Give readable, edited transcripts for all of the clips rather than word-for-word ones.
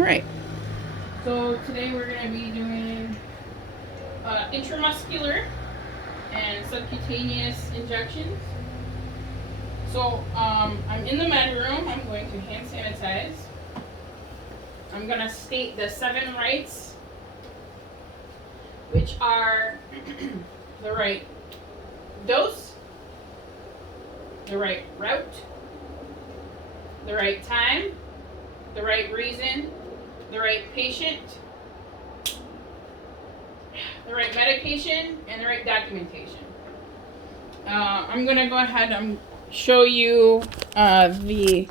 Alright, so today we're going to be doing intramuscular and subcutaneous injections. So I'm in the med room. I'm going to hand sanitize. I'm going to state the 7 rights, which are the right dose, the right route, the right time, the right reason, the right patient, the right medication, and the right documentation. I'm going to go ahead and show you the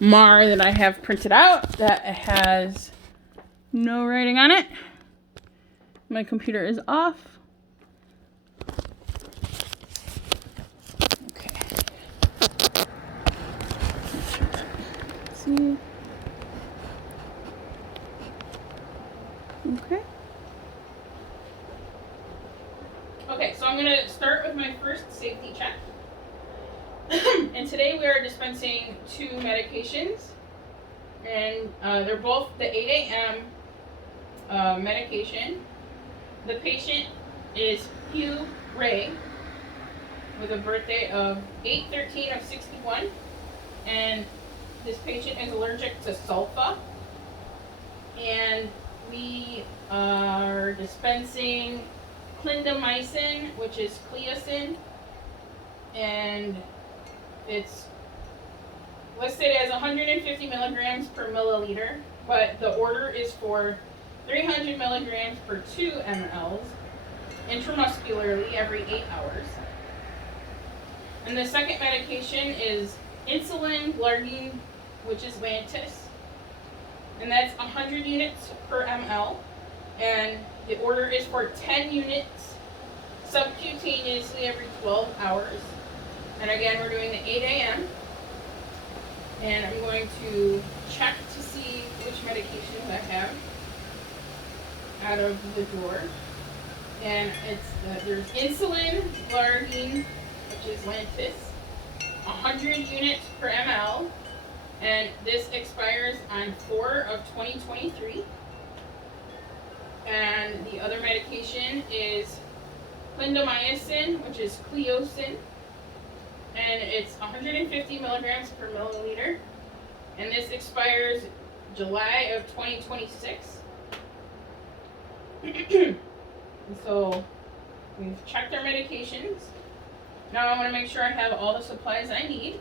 MAR that I have printed out that has no writing on it. My computer is off. Okay. Let's see. Okay. Okay, so I'm going to start with my first safety check. And today we are dispensing 2 medications. And they're both the 8 a.m. medication. The patient is Hugh Ray with a birthday of 8/13 of 61. And this patient is allergic to sulfa. And we are dispensing clindamycin, which is Cleocin, and it's listed as 150 milligrams per milliliter, but the order is for 300 milligrams per 2 mLs intramuscularly every 8 hours. And the second medication is insulin glargine, which is Lantus, and that's 100 units per ml, and the order is for 10 units subcutaneously every 12 hours. And again, we're doing the 8 a.m. And I'm going to check to see which medications I have out of the drawer. And there's insulin glargine, which is Lantus, 100 units per ml. And this expires on 4/2023. And the other medication is clindamycin, which is Cleocin, and it's 150 milligrams per milliliter. And this expires July of 2026. So we've checked our medications. Now I want to make sure I have all the supplies I need.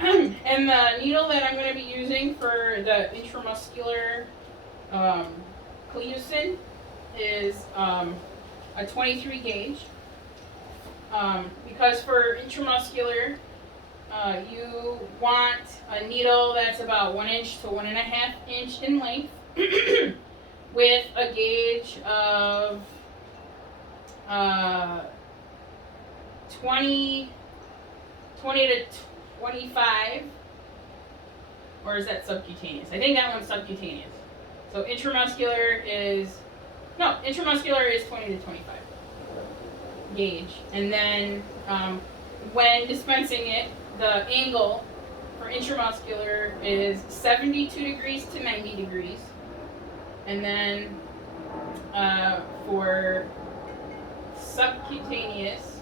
And the needle that I'm going to be using for the intramuscular Cleocin is a 23 gauge. Because for intramuscular, you want a needle that's about 1 inch to 1.5 inch in length with a gauge of 20 to 25, or is that subcutaneous? I think that one's subcutaneous. So intramuscular is 20 to 25 gauge. And then when dispensing it, the angle for intramuscular is 72 degrees to 90 degrees. And then for subcutaneous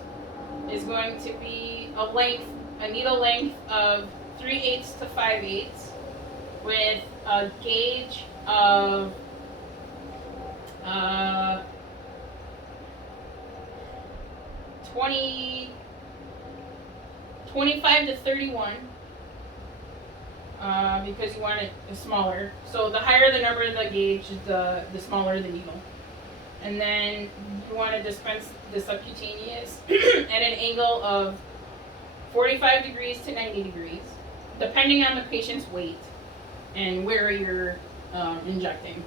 is going to be a needle length of 3/8 to 5/8 with a gauge of 25 to 31, because you want it smaller. So the higher the number of the gauge, the smaller the needle. And then you want to dispense the subcutaneous at an angle of 45 degrees to 90 degrees, depending on the patient's weight and where you're injecting.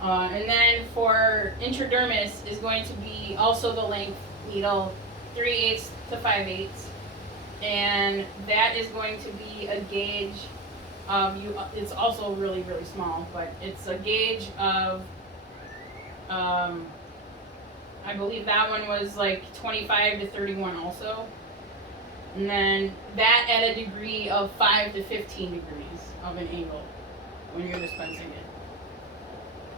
And then for intradermis is going to be also the length needle 3/8 to 5/8, and that is going to be a gauge of it's also really, really small, but it's a gauge of I believe that one was like 25 to 31 also. And then that at a degree of 5 to 15 degrees of an angle when you're dispensing it.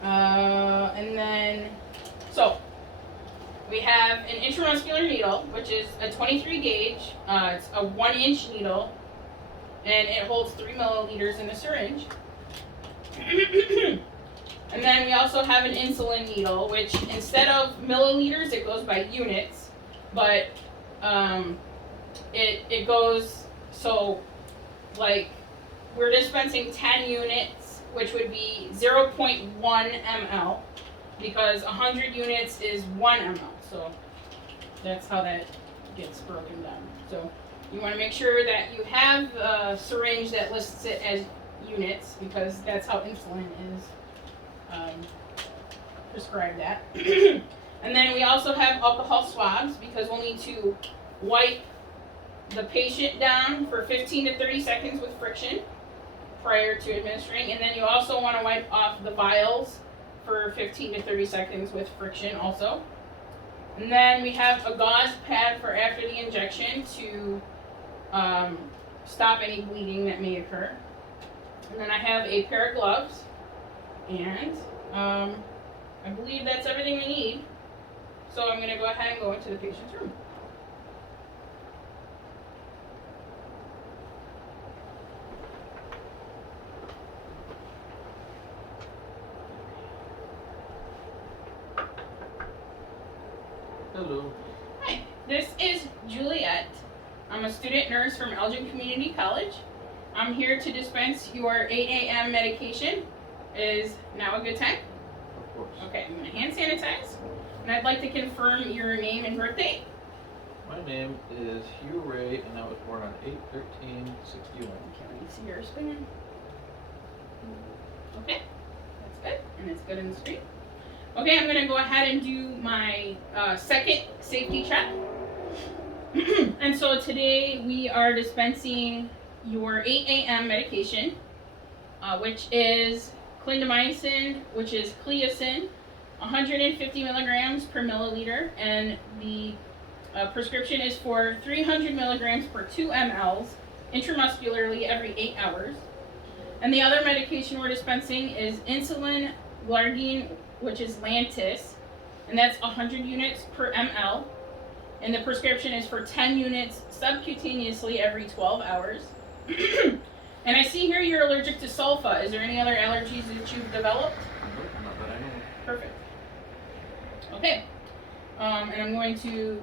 And then, so we have an intramuscular needle, which is a 23 gauge. It's a 1-inch needle, and it holds 3 milliliters in a syringe. And then we also have an insulin needle, which instead of milliliters, it goes by units, but it goes, so like we're dispensing 10 units, which would be 0.1 ml, because 100 units is 1 ml, so that's how that gets broken down. So you want to make sure that you have a syringe that lists it as units, because that's how insulin is prescribed at. And then we also have alcohol swabs, because we'll need to wipe the patient down for 15 to 30 seconds with friction prior to administering. And then you also want to wipe off the vials for 15 to 30 seconds with friction also. And then we have a gauze pad for after the injection to stop any bleeding that may occur. And then I have a pair of gloves, and I believe that's everything we need. So I'm going to go ahead and go into the patient's room. Hello. Hi, this is Juliet. I'm a student nurse from Elgin Community College. I'm here to dispense your 8 a.m. medication. Is now a good time? Of course. Okay, I'm going to hand sanitize. And I'd like to confirm your name and birthday. My name is Hugh Ray, and I was born on 8/13/61. Okay, let me see your spin. Okay, that's good, and it's good in the street. Okay, I'm going to go ahead and do my second safety check. And so today we are dispensing your 8 a.m. medication, which is clindamycin, which is Cleocin, 150 milligrams per milliliter, and the prescription is for 300 milligrams per 2 mLs intramuscularly every 8 hours. And the other medication we're dispensing is insulin glargine, which is Lantus, and that's 100 units per ml. And the prescription is for 10 units subcutaneously every 12 hours. And I see here you're allergic to sulfa. Is there any other allergies that you've developed? Nope, not that I know of. Perfect. Okay. And I'm going to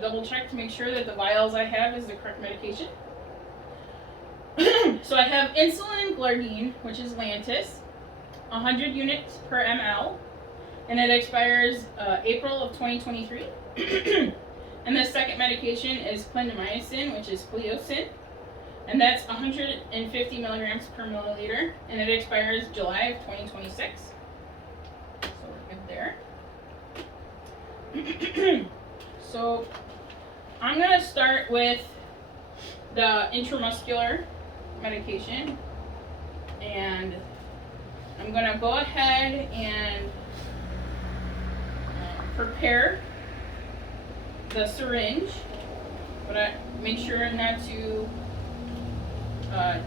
double check to make sure that the vials I have is the correct medication. So I have insulin glargine, which is Lantus, 100 units per ml, and it expires April of 2023. And the second medication is clindamycin, which is Cleocin, and that's 150 milligrams per milliliter, and it expires July of 2026. So we're good there. So I'm going to start with the intramuscular medication, and I'm going to go ahead and prepare the syringe, but I make sure not to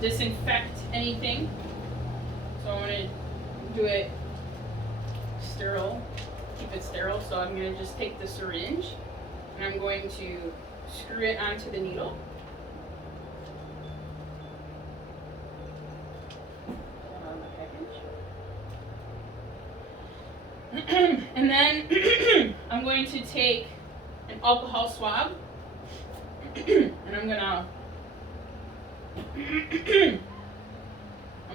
disinfect anything. So I'm going to do it sterile, keep it sterile. So I'm going to just take the syringe and I'm going to screw it onto the needle. And then I'm going to take an alcohol swab, and I'm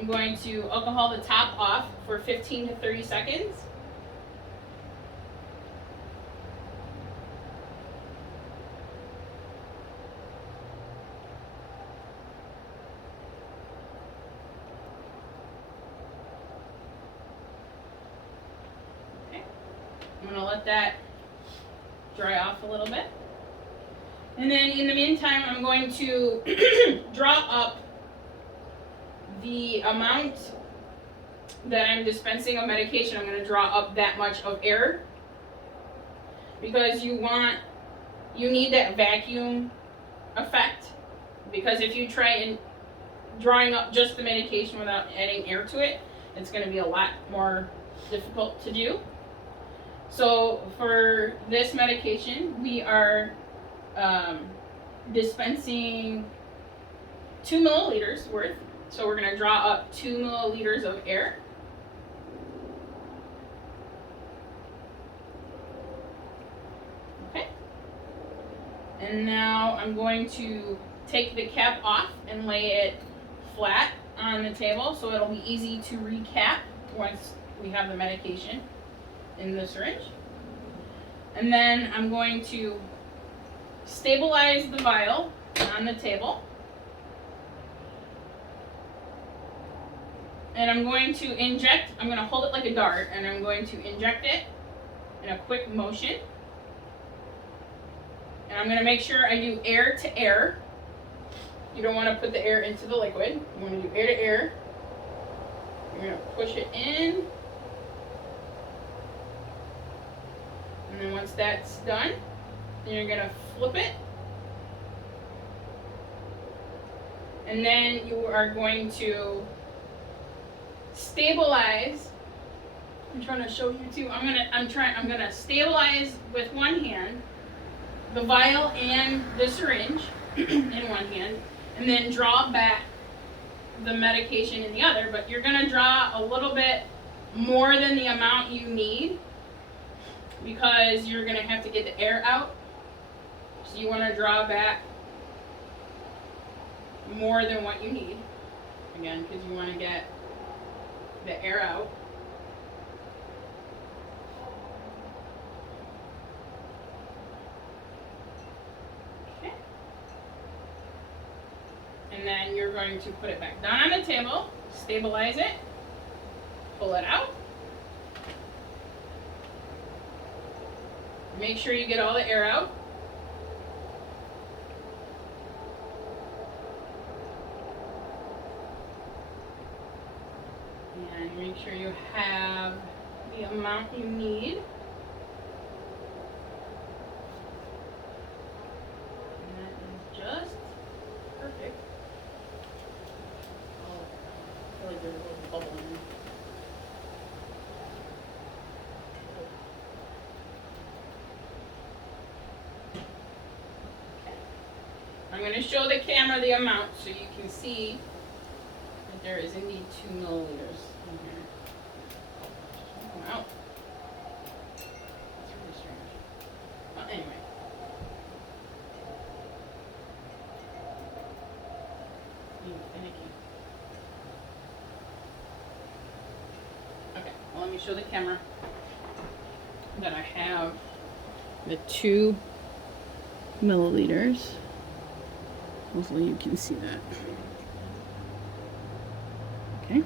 going to alcohol the top off for 15 to 30 seconds. I'm going to let that dry off a little bit. And then in the meantime, I'm going to draw up the amount that I'm dispensing of medication. I'm going to draw up that much of air, because you need that vacuum effect, because if you try and drawing up just the medication without adding air to it, it's going to be a lot more difficult to do. So for this medication, we are dispensing 2 milliliters worth. So we're going to draw up 2 milliliters of air. Okay. And now I'm going to take the cap off and lay it flat on the table so it'll be easy to recap once we have the medication in the syringe. And then I'm going to stabilize the vial on the table. And I'm going to inject, I'm going to hold it like a dart, and I'm going to inject it in a quick motion. And I'm going to make sure I do air to air. You don't want to put the air into the liquid. You want to do air to air. You're going to push it in. And then once that's done, then you're going to flip it. And then you are going to stabilize. I'm trying to show you too. I'm gonna stabilize with one hand the vial and the syringe in one hand, and then draw back the medication in the other. But you're gonna draw a little bit more than the amount you need because you're gonna have to get the air out. So you want to draw back more than what you need, again, because you want to get the air out. Okay. And then you're going to put it back down on the table, stabilize it, pull it out. Make sure you get all the air out. And make sure you have the amount you need. And that is just perfect. Oh, I feel like there's a little bubble in there. Okay. I'm going to show the camera the amount so you can see that there is indeed 2 milliliters in here. Wow. That's really strange. Well, anyway. Being finicky. Okay, well, let me show the camera that I have the 2 milliliters. Hopefully you can see that. Okay.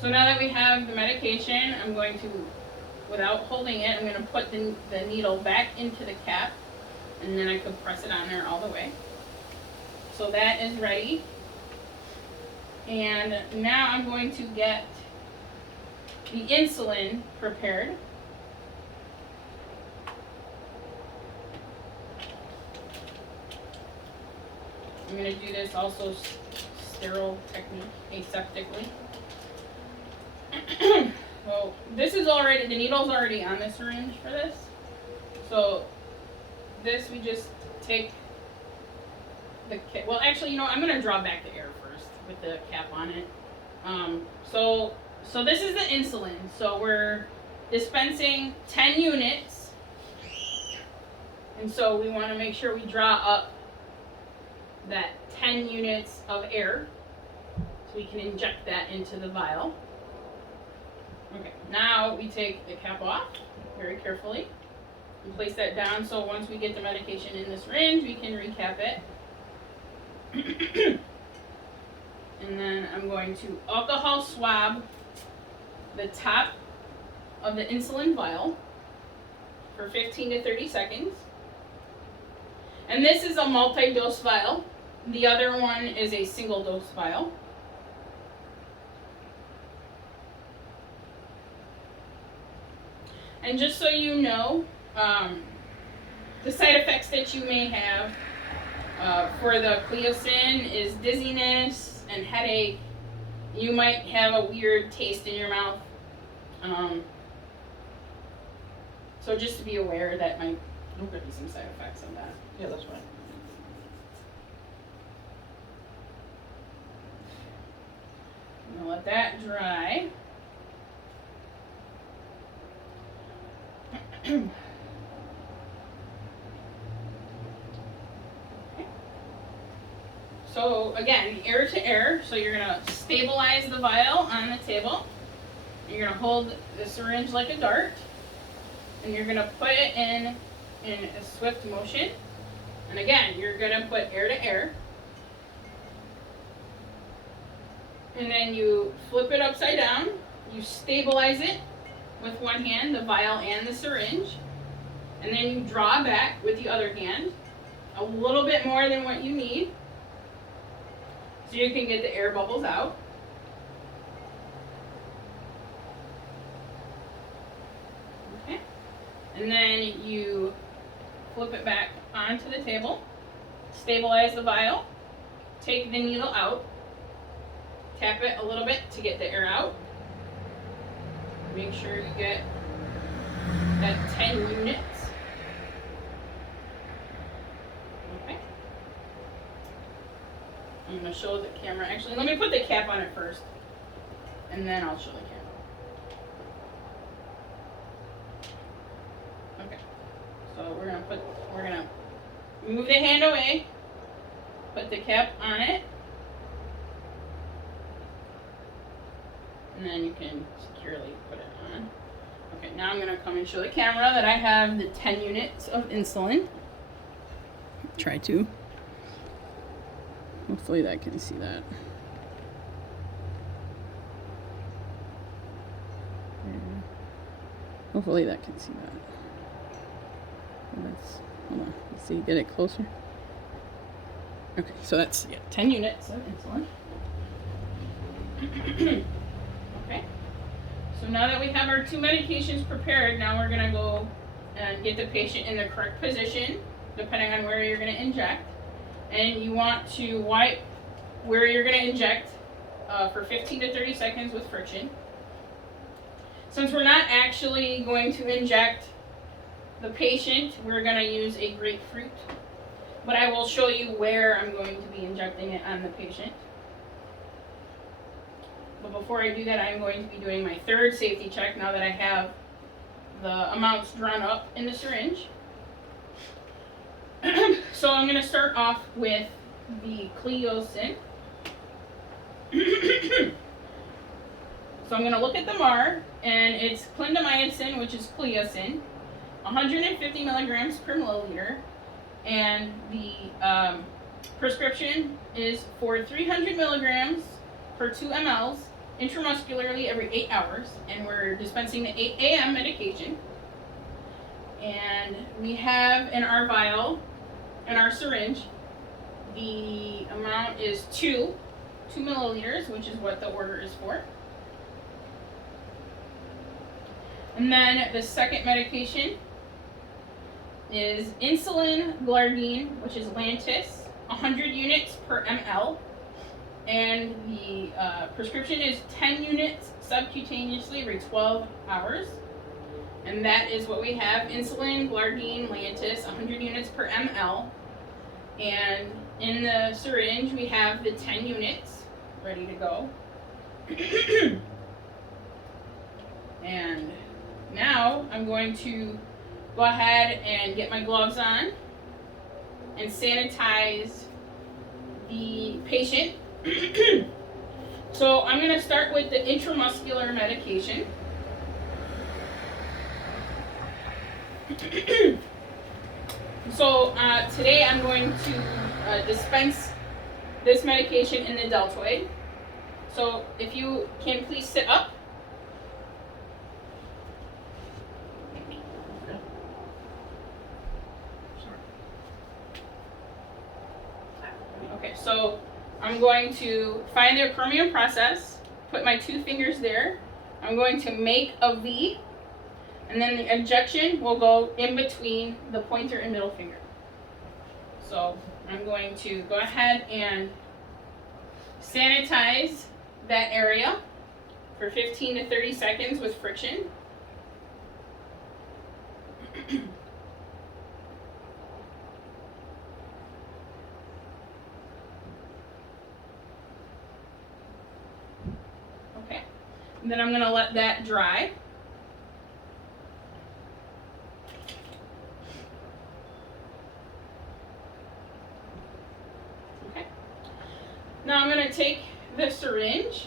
So now that we have the medication, I'm going to, without holding it, I'm going to put the needle back into the cap, and then I could press it on there all the way. So that is ready. And now I'm going to get the insulin prepared. I'm going to do this also sterile technique, aseptically. So this is already, the needle's already on the syringe for this. So this, we just take the cap. Well, actually, you know, I'm going to draw back the air first with the cap on it. So this is the insulin. So we're dispensing 10 units. And so we want to make sure we draw up that 10 units of air so we can inject that into the vial. Okay, now we take the cap off very carefully and place that down so once we get the medication in the syringe, we can recap it. And then I'm going to alcohol swab the top of the insulin vial for 15 to 30 seconds. And this is a multi-dose vial. The other one is a single dose vial. And just so you know, the side effects that you may have for the Cleocin is dizziness and headache. You might have a weird taste in your mouth. So just to be aware that might be some side effects of that. Yeah, that's fine. I'm gonna let that dry. So again, air to air. So you're gonna stabilize the vial on the table. You're gonna hold the syringe like a dart, and you're gonna put it in a swift motion. And again, you're gonna put air to air. And then you flip it upside down. You stabilize it with one hand, the vial and the syringe. And then you draw back with the other hand, a little bit more than what you need, so you can get the air bubbles out. Okay. And then you flip it back onto the table, stabilize the vial, take the needle out, tap it a little bit to get the air out. Make sure you get that 10 units. Okay. I'm going to show the camera. Actually, let me put the cap on it first, and then I'll show the camera. Okay. So we're gonna move the hand away, put the cap on it, and then you can securely put it on. Okay, now I'm gonna come and show the camera that I have the 10 units of insulin. Try to. Hopefully that can see that. Hopefully that can see that. Hold on, let's see, get it closer. Okay, so that's 10 units of insulin. Okay, so now that we have our 2 medications prepared, now we're gonna go and get the patient in the correct position, depending on where you're gonna inject. And you want to wipe where you're gonna inject for 15 to 30 seconds with friction. Since we're not actually going to inject the patient, we're going to use a grapefruit. But I will show you where I'm going to be injecting it on the patient. But before I do that, I'm going to be doing my 3rd safety check now that I have the amounts drawn up in the syringe. So I'm going to start off with the Cleocin. So I'm going to look at the MAR, and it's clindamycin, which is Cleocin, 150 milligrams per milliliter, and the prescription is for 300 milligrams per 2 mLs intramuscularly every 8 hours, and we're dispensing the 8 a.m. medication. And we have in our vial, in our syringe, the amount is 2 milliliters, which is what the order is for. And then the second medication is insulin glargine, which is Lantus, 100 units per ml. And the prescription is 10 units subcutaneously every 12 hours. And that is what we have, insulin glargine Lantus, 100 units per ml. And in the syringe, we have the 10 units ready to go. And now I'm going to go ahead and get my gloves on and sanitize the patient. So I'm going to start with the intramuscular medication. So today I'm going to dispense this medication in the deltoid. So if you can please sit up. Okay, so I'm going to find the acromion process, put my 2 fingers there. I'm going to make a V. And then the injection will go in between the pointer and middle finger. So I'm going to go ahead and sanitize that area for 15 to 30 seconds with friction. Okay, and then I'm going to let that dry. Okay, now I'm going to take the syringe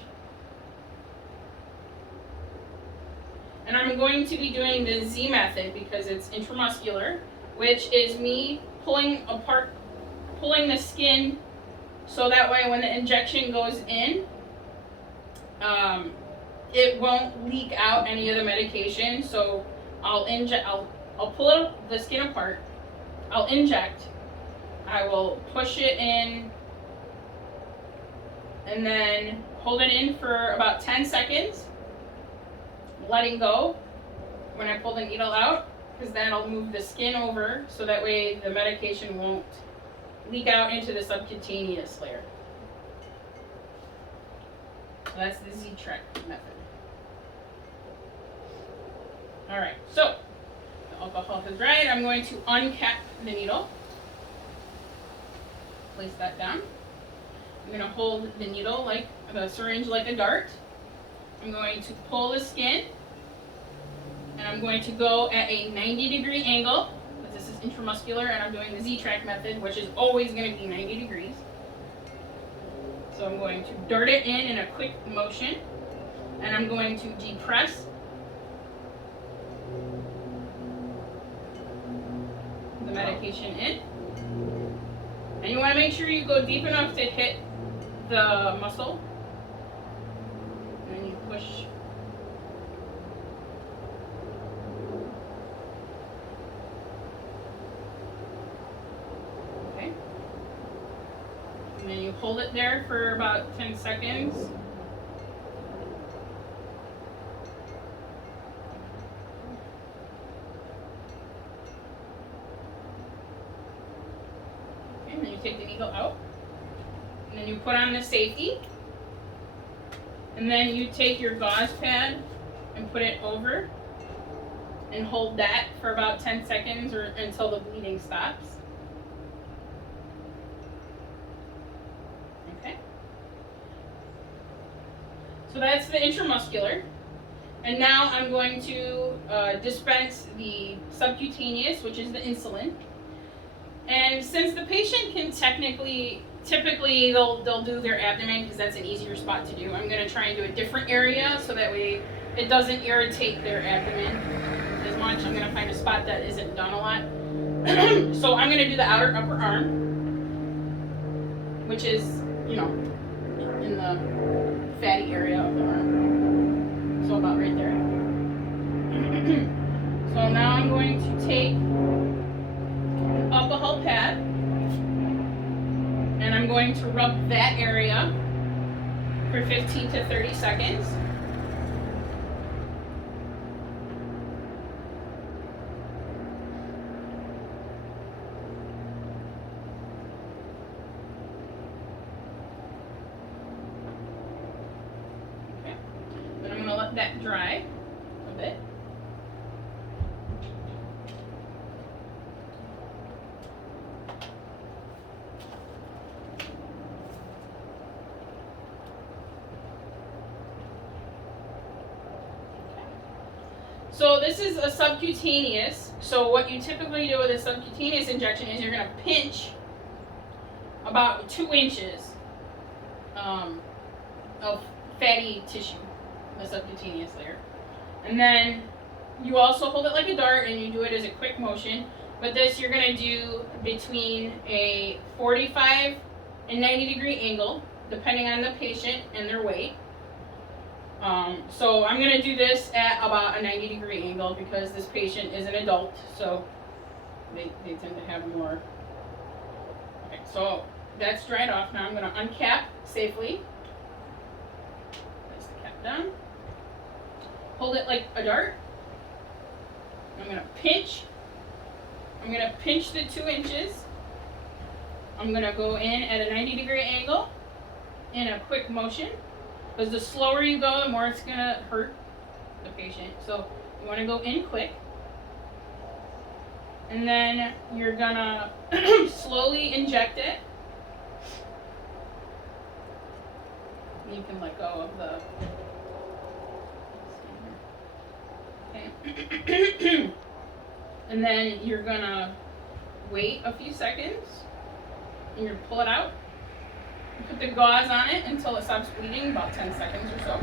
and I'm going to be doing the Z method because it's intramuscular, which is me pulling the skin so that way when the injection goes in, it won't leak out any of the medication. So I'll pull the skin apart, I'll inject, I will push it in, and then hold it in for about 10 seconds, letting go when I pull the needle out, because then I'll move the skin over so that way the medication won't leak out into the subcutaneous layer. That's the Z-Trek method. Alright, so the alcohol has dried. I'm going to uncap the needle. Place that down. I'm going to hold the needle like the syringe like a dart. I'm going to pull the skin, and I'm going to go at a 90-degree angle, because this is intramuscular, and I'm doing the Z-Trek method, which is always going to be 90 degrees. So I'm going to dart it in a quick motion, and I'm going to depress the medication in. And you want to make sure you go deep enough to hit the muscle. And then you push. Okay. And then you hold it there for about 10 seconds. Okay, and then you take the needle out. And then you put on the safety. And then you take your gauze pad and put it over and hold that for about 10 seconds or until the bleeding stops. Okay. So that's the intramuscular. And now I'm going to dispense the subcutaneous, which is the insulin. And since the patient can typically they'll do their abdomen because that's an easier spot to do. I'm going to try and do a different area so that way it doesn't irritate their abdomen as much. I'm going to find a spot that isn't done a lot. So I'm going to do the outer upper arm, which is, in the fatty area of the arm. So about right there. So now I'm going to take an alcohol pad, and I'm going to rub that area for 15 to 30 seconds. Okay. Then I'm going to let that dry a bit. So this is a subcutaneous. So what you typically do with a subcutaneous injection is you're going to pinch about 2 inches of fatty tissue, the subcutaneous layer. And then you also hold it like a dart and you do it as a quick motion. But this you're going to do between a 45 and 90 degree angle, depending on the patient and their weight. So I'm going to do this at about a 90 degree angle because this patient is an adult, so they tend to have more. Okay, so that's dried off. Now I'm going to uncap safely. Place the cap down. Hold it like a dart. I'm gonna pinch. I'm gonna pinch the 2 inches. I'm gonna go in at a 90-degree angle in a quick motion. Because the slower you go, the more it's gonna hurt the patient. So you wanna go in quick. And then you're gonna slowly inject it. You can let go of the. Okay. And then you're gonna wait a few seconds. And you're gonna pull it out. Put the gauze on it until it stops bleeding, about 10 seconds or so.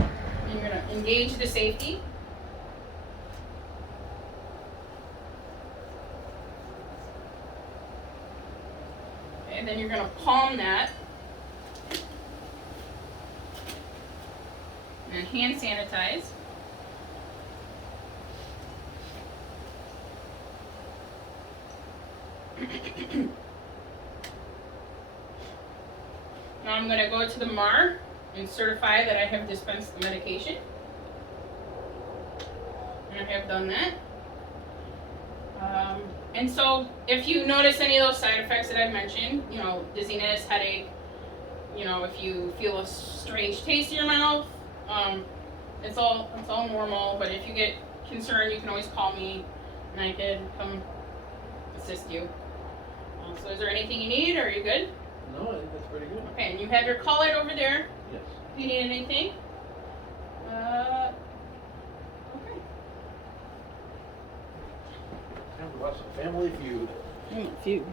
And you're gonna engage the safety. Okay, then you're gonna palm that. And hand sanitize. Now I'm going to go to the MAR and certify that I have dispensed the medication. And I have done that. And so if you notice any of those side effects that I've mentioned, you know, dizziness, headache, you know, if you feel a strange taste in your mouth, it's all normal. But if you get concerned, you can always call me and I can come assist you. So is there anything you need, or are you good? No, I think that's pretty good. Okay, and you have your call light over there. Yes. If you need anything. Okay. Time to watch some Family Feud. Feud.